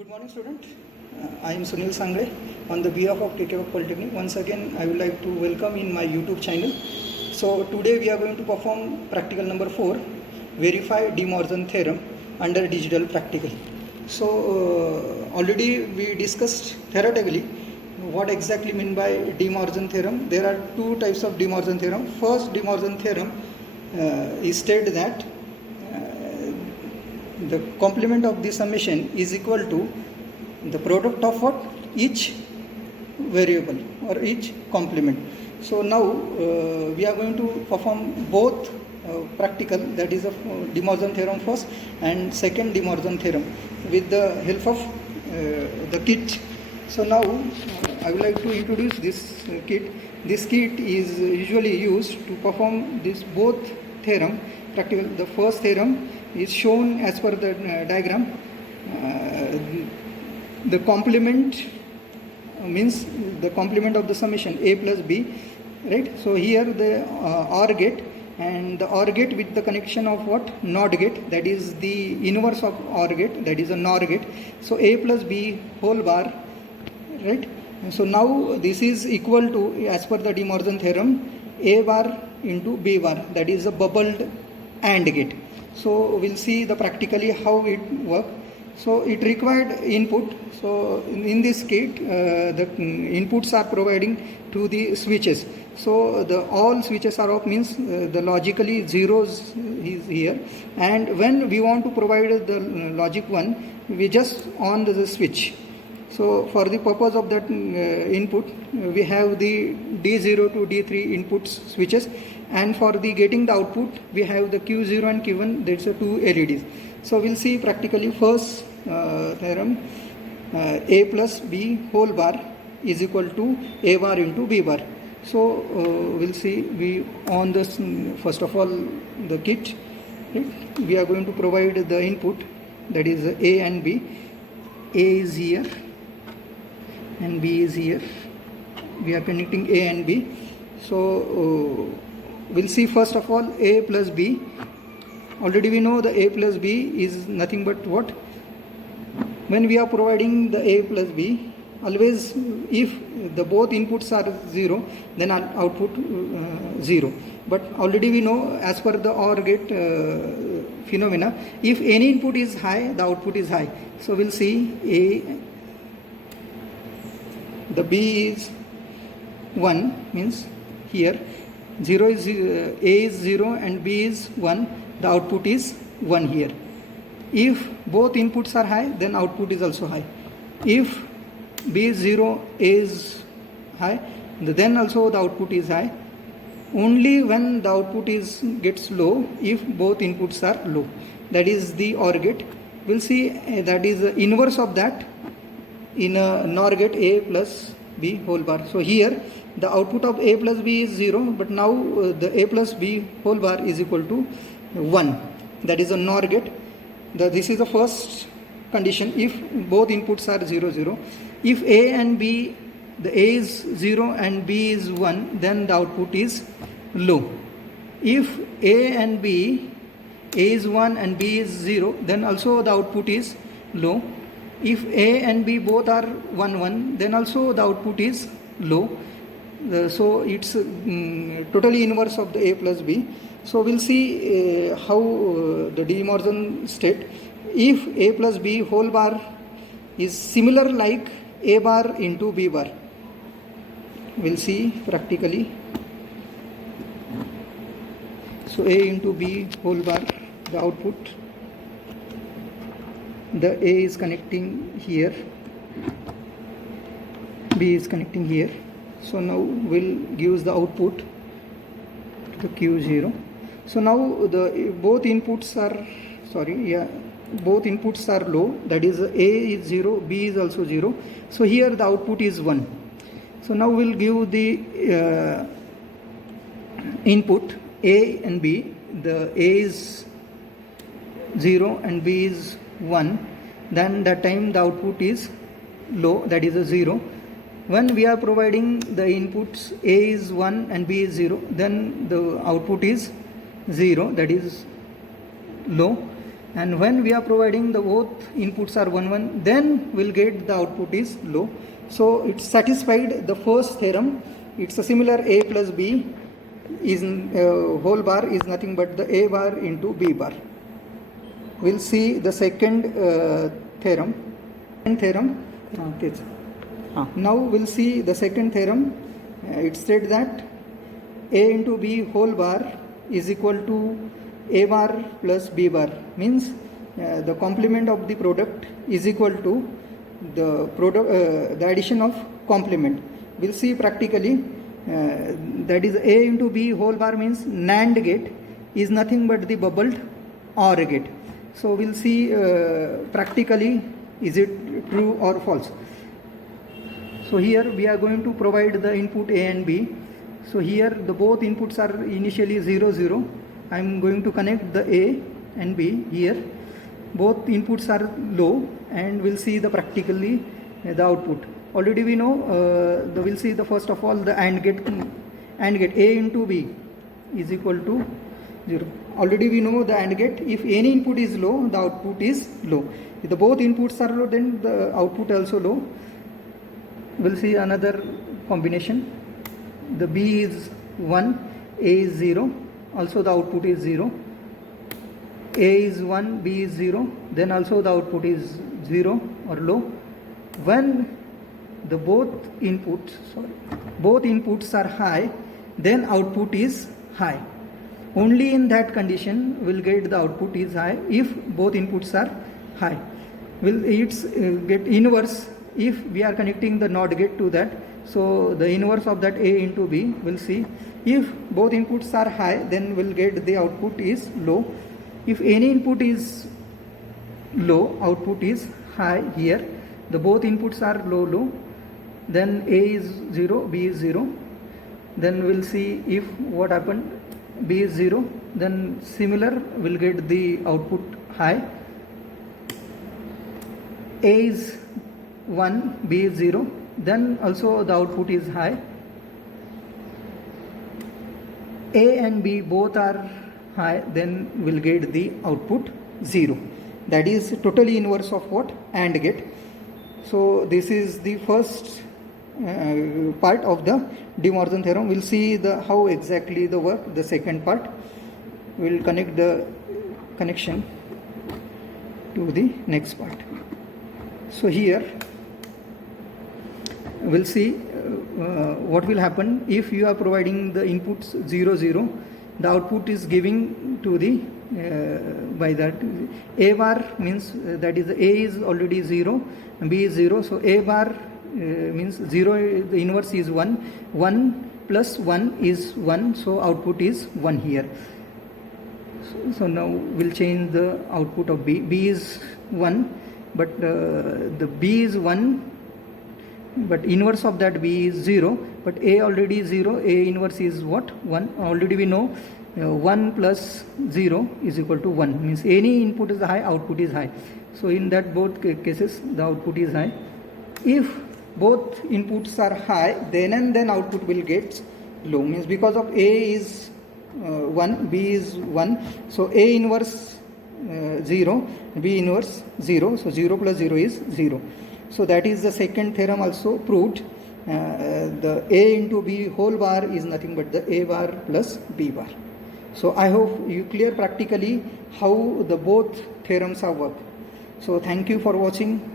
Good morning, student. I am Sunil Sangre on the behalf of KK Polytechnic. Once again, I would like to welcome in my YouTube channel. So today we are going to perform practical number 4, verify De Morgan theorem under digital practical. So already we discussed theoretically what exactly mean by De Morgan theorem. There are two types of De Morgan theorem. First De Morgan theorem is stated that the complement of the summation is equal to the product of what? Each variable or each complement. So now we are going to perform both practical, that is of De Morgan theorem first and second De Morgan theorem with the help of the kit. So now I would like to introduce this kit. This kit is usually used to perform this both theorem practical. The first theorem is shown as per the diagram. The complement means the complement of the summation a plus b, right? So here the OR gate, and the OR gate with the connection of what? NOT gate, that is the inverse of OR gate, that is a NOR gate. So a plus b whole bar, right? So now this is equal to, as per the De Morgan theorem, a bar into b bar, that is a bubbled AND gate. So we'll see the practically how it works. So it required input. So in this kit, the inputs are providing to the switches. So the all switches are off means the logically zeros is here. And when we want to provide the logic 1, we just on the switch. So for the purpose of that input, we have the D0 to D3 input switches, and for the getting the output, we have the Q0 and Q1. That's a two LEDs. So we'll see practically first theorem, a plus b whole bar is equal to a bar into b bar. So we'll see, we on this first of all the kit, right? We are going to provide the input, that is a and b. A is here and b is here. We are connecting a and b. So we'll see first of all a plus b. Already we know the a plus b is nothing but what? When we are providing the a plus b, always if the both inputs are 0, then our output 0. But already we know, as per the OR gate phenomena, if any input is high, the output is high. So we'll see the b is 1, means here 0 is a is 0 and b is 1, the output is 1 here. If both inputs are high, then output is also high. If b is 0, a is high, then also the output is high. Only when the output gets low if both inputs are low. That is the OR gate. We'll see that is the inverse of that in a NOR gate, a plus b whole bar. So here the output of a plus b is 0, but now the a plus b whole bar is equal to 1. That is a NOR gate. This is the first condition if both inputs are 0, 0. If a and b, the a is 0 and b is 1, then the output is low. If a and b, a is 1 and b is 0, then also the output is low. If a and b both are 1, 1, then also the output is low. So it's totally inverse of the a plus b. So we'll see how the De Morgan state. If a plus b whole bar is similar like a bar into b bar, we'll see practically. So a into b whole bar, the output, the a is connecting here, b is connecting here. So now we'll give the output to the Q0. So now the both inputs are both inputs are low, that is a is 0, b is also 0. So here the output is 1. So now we'll give the input a and b. The a is 0 and b is 1. Then that time the output is low, that is a 0. When we are providing the inputs a is 1 and b is 0, then the output is 0, that is low. and when we are providing the both inputs are 1 1, then we'll get the output is low. So it's satisfied the first theorem. It's a similar a plus b is whole bar is nothing but the a bar into b bar. We'll see the second theorem. Now we'll see the second theorem. It said that a into b whole bar is equal to a bar plus b bar, means the complement of the product is equal to the the addition of complement. We'll see practically, that is a into b whole bar means NAND gate is nothing but the bubbled OR gate. So we'll see practically is it true or false. So here we are going to provide the input A and B. So here the both inputs are initially 0 0. I am going to connect the A and B here. Both inputs are low, and we'll see the practically the output. Already we know we'll see the first of all the AND gate A into B is equal to 0. Already we know the AND gate, if any input is low, the output is low. If the both inputs are low, then the output also low. We'll see another combination. The B is 1, A is 0, also the output is 0. A is 1, B is 0, then also the output is 0 or low. When the both inputs are high, then output is high. Only in that condition we'll get the output is high if both inputs are high. Will it's get inverse if we are connecting the NOT gate to that. So the inverse of that A into B, we'll see if both inputs are high, then we'll get the output is low. If any input is low, output is high. Here the both inputs are low, then A is 0, B is 0. Then we'll see if what happened, B is 0, then similar we'll get the output high. A is 1, B is 0, then also the output is high. A and B both are high, then we'll get the output 0. That is totally inverse of what? AND gate. So this is the first part of the De Morgan theorem. We'll see how exactly the work. The second part, we'll connect the connection to the next part. So here we'll see what will happen if you are providing the inputs 0 0. The output is giving to the by that A bar means that is A is already 0, B is 0. So A bar means 0, the inverse is 1. 1 plus 1 is 1. So output is 1 here. So now we'll change the output of B. B is 1, but the B is 1, but inverse of that B is 0, but A already 0. A inverse is what? 1. Already we know 1 plus 0 is equal to 1, means any input is high, output is high. So in that both cases the output is high. If both inputs are high, then and then output will get low, means because of A is 1, B is 1, so A inverse 0, B inverse 0, so 0 plus 0 is 0. So that is the second theorem also proved. The A into B whole bar is nothing but the A bar plus B bar. So I hope you clear practically how the both theorems are work. So thank you for watching.